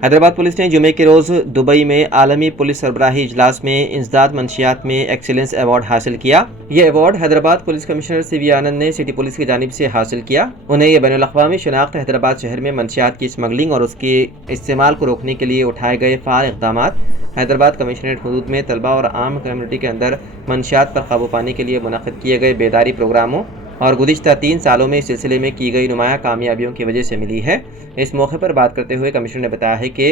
Hyderabad police ने जुमे के रोज़ दुबई में आलमी पुलिस सरबराही इजलास में इंसदाद मंशियात में एक्सीलेंस अवार्ड हासिल किया। यह award Hyderabad police commissioner CV आनंद ने सिटी पुलिस की जानिब से हासिल किया। उन्हें यह बैनुल-अक़वामी शनाख्त हैदराबाद शहर में मंशियात की स्मगलिंग और उसके इस्तेमाल को रोकने के लिए उठाए गए फ़ाल इक़दामात, हैदराबाद कमिश्नरेट हदूद में तलबा और आम कम्यूनिटी के अंदर मंशियात पर काबू पाने के लिए मुनक़्क़िद किए गए बेदारी प्रोग्रामों और गुज़िश्ता 3 सालों में इस सिलसिले में की गई नुमायाँ कामयाबियों की वजह से मिली है। इस मौके पर बात करते हुए कमिश्नर ने बताया है कि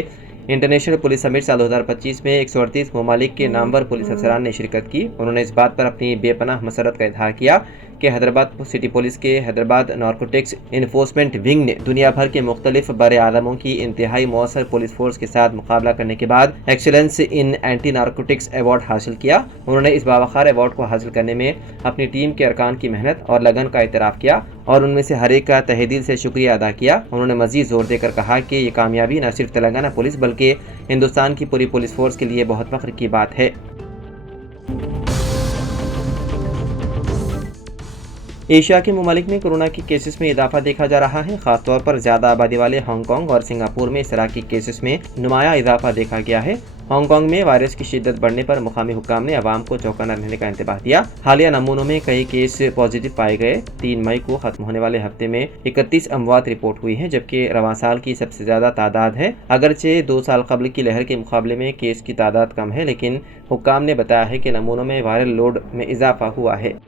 इंटरनेशनल पुलिस समिट साल 2025 में 138 ममालिक के नामवर पुलिस अफसरान ने शिरकत की। उन्होंने इस बात पर अपनी बेपनाह मसरत का इज़हार किया कि हैदराबाद सिटी पुलिस के हैदराबाद नारकोटिक्स इन्फोर्समेंट विंग ने दुनिया भर के मुख्तलिफ बड़े आलमों की इंतहाई मौसर पुलिस फोर्स के साथ मुकाबला करने के बाद excellence in anti narcotics award हासिल किया। उन्होंने इस बावखार अवार्ड को हासिल करने में अपनी टीम के अरकान की मेहनत और लगन का इतराफ़ किया और उनमें से हर एक का तहे दिल से शुक्रिया अदा किया। उन्होंने मज़ीद जोर देकर कहा कि ये कामयाबी न सिर्फ तेलंगाना पुलिस बल्कि हिंदुस्तान की पूरी पुलिस फोर्स के लिए बहुत फ़ख्र की बात है। एशिया के ममालिक में कोरोना के केसेस में इजाफा देखा जा रहा है। खासतौर पर ज़्यादा आबादी वाले हांगकॉन्ग और सिंगापुर में इस तरह के केसेस में नुमायाँ इजाफा देखा गया है। हांगकॉन्ग में वायरस की शिद्दत बढ़ने पर मुकामी हुक्काम ने अवाम को चौकन्ना रहने का इंतबाह दिया। हालिया नमूनों में कई केस पॉजिटिव पाए गए। 3 मई को खत्म होने वाले हफ्ते में 31 अमवात रिपोर्ट हुई हैं, जबकि रवां साल की सबसे ज़्यादा तादाद है। अगरचे 2 साल कबल की लहर के मुकाबले में केस की तादाद कम है, लेकिन हुक्काम ने बताया है कि नमूनों में वायरल लोड में इजाफा हुआ है।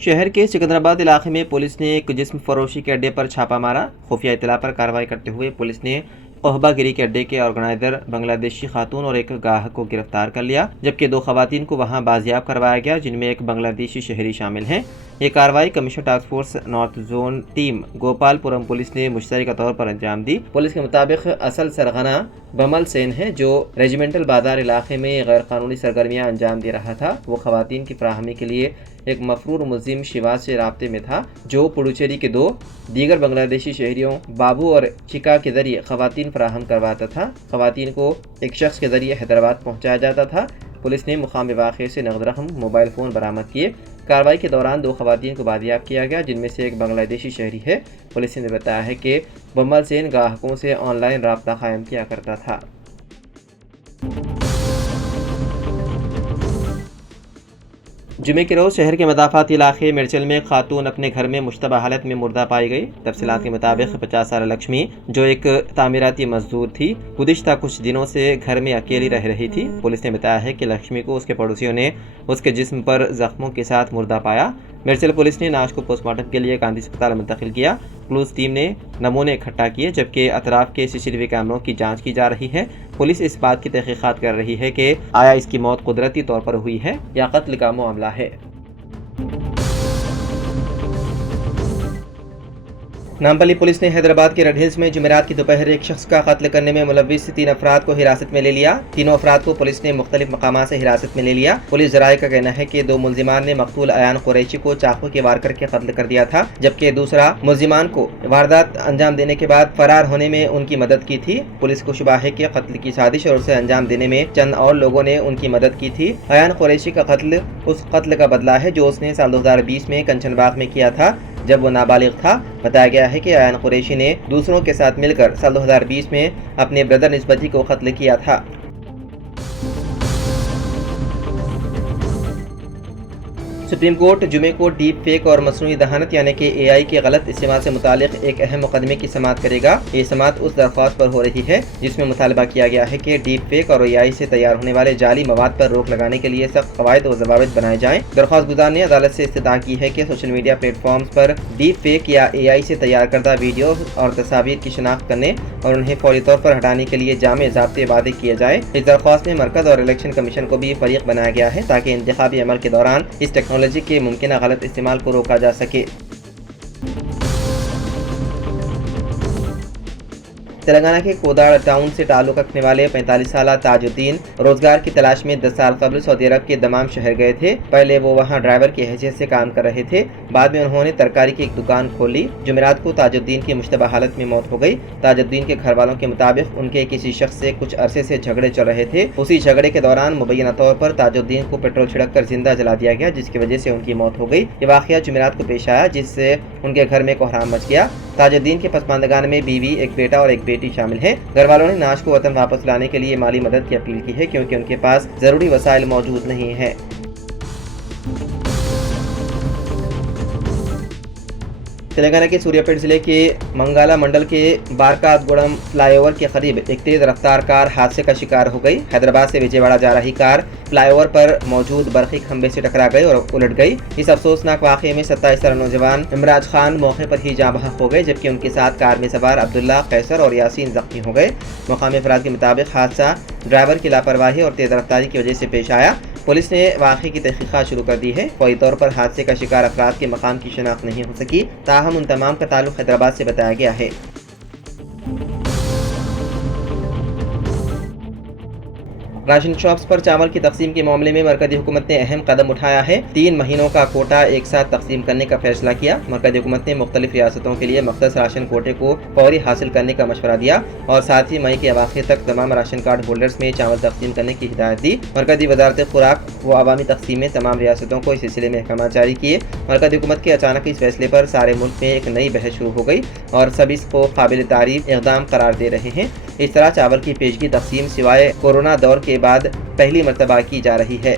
शहर के सिकंदराबाद इलाके में पुलिस ने एक जिस्म फरोशी के अड्डे पर छापा मारा। खुफिया इत्तला पर कार्रवाई करते हुए पुलिस ने कहबागिरी के अड्डे के ऑर्गेनाइजर बांग्लादेशी खातून और एक गाहक को गिरफ्तार कर लिया, जबकि 2 खवातीन को वहां बाजियाब करवाया गया, जिनमें एक बांग्लादेशी शहरी शामिल हैं। ये कार्रवाई commissioner task force north zone team Gopalapuram police ने मुश्तरका तौर पर अंजाम दी। पुलिस के मुताबिक असल सरगना बमल सेन है, जो रेजिमेंटल बाजार इलाके में गैर कानूनी सरगर्मियाँ अंजाम दे रहा था। वो खवातीन की फराहमी के लिए एक मफरूर मुलजिम शिवाज से राब्ते में था, जो पुडुचेरी के 2 दीगर बांग्लादेशी शहरियों बाबू और चिका के जरिए खवातीन फराहम करवाता था। खवातीन को एक शख्स के जरिए हैदराबाद पहुँचाया जाता था। पुलिस ने मुकामी वाक़े से नगद रकम, मोबाइल फ़ोन बरामद किए। कार्रवाई के दौरान 2 खवातीन को बाजियाब किया गया, जिनमें से एक बांग्लादेशी शहरी है। पुलिस ने बताया है कि बम्बल सेन ग्राहकों से ऑनलाइन राब्ता कायम किया करता था। जुमे के रोज़ शहर के मदाफ़ाती इलाके मिर्चल में खातून अपने घर में मुश्तबा हालत में मुर्दा पाई गई। तफसीलात के मुताबिक 50 साल लक्ष्मी, जो एक तामीराती मजदूर थी, गुज़िश्ता कुछ दिनों से घर में अकेली रह रही थी। पुलिस ने बताया है कि लक्ष्मी को उसके पड़ोसियों ने उसके जिस्म पर जख्मों के साथ मुर्दा पाया। मिर्चल पुलिस ने लाश को पोस्टमार्टम के लिए गांधी अस्पताल मुंतकिल किया। पुलिस टीम ने नमूने इकट्ठा किए, जबकि अतराफ के CCTV कैमरों की जांच की जा रही है। पुलिस इस बात की तहकीकात कर रही है कि आया इसकी मौत कुदरती तौर पर हुई है या कत्ल का मामला है। नामपल्ली पुलिस ने हैदराबाद के रेड हिल्स में जुमेरात की दोपहर एक शख्स का कत्ल करने में मुलव्विस 3 अफराद को हिरासत में ले लिया। तीनों अफराद को पुलिस ने मुख्तलिफ मकामात से हिरासत में ले लिया। पुलिस ज़राए का कहना है कि 2 मुल्जिमान ने मकतूल अयान कुरैशी को चाकू के वार करके कत्ल कर दिया था, जबकि दूसरा मुल्जिमान को वारदात अंजाम देने के बाद फरार होने में उनकी मदद की थी। पुलिस को शुबा है कि कत्ल की साजिश और उसे अंजाम देने में चंद और लोगों ने उनकी मदद की थी। अयान कुरैशी का कत्ल उस कत्ल का बदला है जो उसने साल 2020 में कंचनबाग में किया था, जब वो नाबालिग था। बताया गया है कि अयान कुरैशी ने दूसरों के साथ मिलकर साल 2020 में अपने ब्रदर निस्बती को कत्ल किया था। सुप्रीम कोर्ट जुमे को डीप फेक और मसनूई दहानत यानी कि AI के गलत इस्तेमाल से मुतालिक एक अहम मुकदमे की समाअत करेगा। ये समाअत उस दरख्वास्त पर हो रही है जिसमें मुतालबा किया गया है कि डीप फेक और AI से तैयार होने वाले जाली मवाद पर रोक लगाने के लिए सख्त कवायद और ज़वाबित बनाए जाएँ। दरख्वास्त गुजार ने अदालत से इस्तदा की है कि सोशल मीडिया प्लेटफॉर्म्स पर डीप फेक या AI से तैयार करदा वीडियो और तस्वीर की शनाख्त करने और उन्हें फौरी तौर पर हटाने के लिए जामे ज़ाब्ते वादे किए जाए। इस दरख्वास्त में मरकज़ और इलेक्शन कमीशन को भी फरीक बनाया गया है ताकि इंतखाबी अमल के दौरान इस टेक्नोलॉजी के मुमकिन गलत इस्तेमाल को रोका जा सके। تلنگانہ کے کوداڑ ٹاؤن سے تعلق رکھنے والے 45 سالہ تاج الدین روزگار کی تلاش میں 10 سال قبل سعودی عرب کے دمام شہر گئے تھے۔ پہلے وہ وہاں ڈرائیور کی حیثیت سے کام کر رہے تھے۔ بعد میں انہوں نے ترکاری کی ایک دکان کھول لی۔ جمعرات کو تاج الدین کی مشتبہ حالت میں موت ہو گئی۔ تاج الدین کے گھر والوں کے مطابق ان کے کسی شخص سے کچھ عرصے سے جھگڑے چل رہے تھے۔ اسی جھگڑے کے دوران مبینہ طور پر تاج الدین کو پیٹرول چھڑک کر زندہ جلا دیا گیا، جس کی وجہ سے ان کی موت ہو گئی۔ یہ واقعہ جمعرات کو پیش آیا، جس سے ان کے گھر میں کوہرام مچ گیا۔ تاج الدین کے پسماندگان میں بیوی، ایک بیٹا اور ایک بیٹی شامل ہیں۔ گھر والوں نے نعش کو وطن واپس لانے کے لیے مالی مدد کی اپیل کی ہے، کیونکہ ان کے پاس ضروری وسائل موجود نہیں ہیں۔ تلنگانہ کے سوریہ پیٹ ضلع کے منگالا منڈل کے بارکات گوڑم فلائی اوور کے قریب ایک تیز رفتار کار حادثے کا شکار ہو گئی۔ حیدرآباد سے وجے واڑہ جا رہی کار فلائی اوور پر موجود برقی کھمبے سے ٹکرا گئی اور الٹ گئی۔ اس افسوسناک واقعے میں 27 سالہ نوجوان امراج خان موقع پر ہی جاں بحق ہو گئے، جبکہ ان کے ساتھ کار میں سوار عبداللہ، قیصر اور یاسین زخمی ہو گئے۔ مقامی افراد کے مطابق حادثہ ڈرائیور کی لاپرواہی اور تیز رفتاری کی وجہ سے پیش آیا۔ پولیس نے واقعے کی تحقیقات شروع کر دی ہے۔ فوری طور پر حادثے کا شکار افراد کے مقام کی شناخت نہیں ہو سکی، تاہم ان تمام کا تعلق حیدرآباد سے بتایا گیا ہے۔ راشن شاپس پر چاول کی تقسیم کے معاملے میں مرکزی حکومت نے اہم قدم اٹھایا ہے۔ 3 مہینوں کا کوٹا ایک ساتھ تقسیم کرنے کا فیصلہ کیا۔ مرکزی حکومت نے مختلف ریاستوں کے لیے مختص راشن کوٹے کو فوری حاصل کرنے کا مشورہ دیا اور ساتھ ہی مئی کے اواخر تک تمام راشن کارڈ ہولڈرز میں چاول تقسیم کرنے کی ہدایت دی۔ مرکزی وزارت خوراک و عوامی تقسیم نے تمام ریاستوں کو اس سلسلے میں احکامات جاری کیے۔ مرکزی حکومت کے اچانک اس فیصلے پر سارے ملک میں ایک نئی بحث شروع ہو گئی اور سب اس کو قابل تعریف اقدام قرار دے رہے ہیں۔ اس طرح چاول کی پیشگی تقسیم سوائے کورونا دور کے بعد پہلی مرتبہ کی جا رہی ہے۔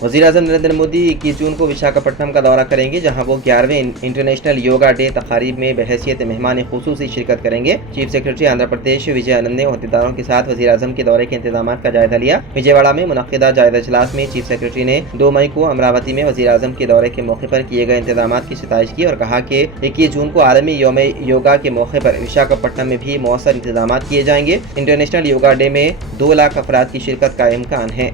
وزیر اعظم نریندر مودی 21 جون کو وشاکھاپٹنم کا دورہ کریں گے، جہاں وہ 11ویں انٹرنیشنل یوگا ڈے تقاریب میں بحیثیت مہمان خصوصی شرکت کریں گے۔ چیف سیکرٹری آندھرا پردیش وجے آنند نے عہدیداروں کے ساتھ وزیر اعظم کے دورے کے انتظامات کا جائزہ لیا۔ وجے واڑہ میں منعقدہ جائزہ اجلاس میں چیف سیکرٹری نے 2 مئی کو امراوتی میں وزیر اعظم کے دورے کے موقع پر کیے گئے انتظامات کی ستائش کی اور کہا کہ 21 جون کو عالمی یوم یوگا کے موقع پر وشاکھاپٹنم میں بھی مؤثر انتظامات کیے جائیں گے۔ انٹرنیشنل یوگا ڈے میں 2 لاکھ افراد کی شرکت کا امکان ہے۔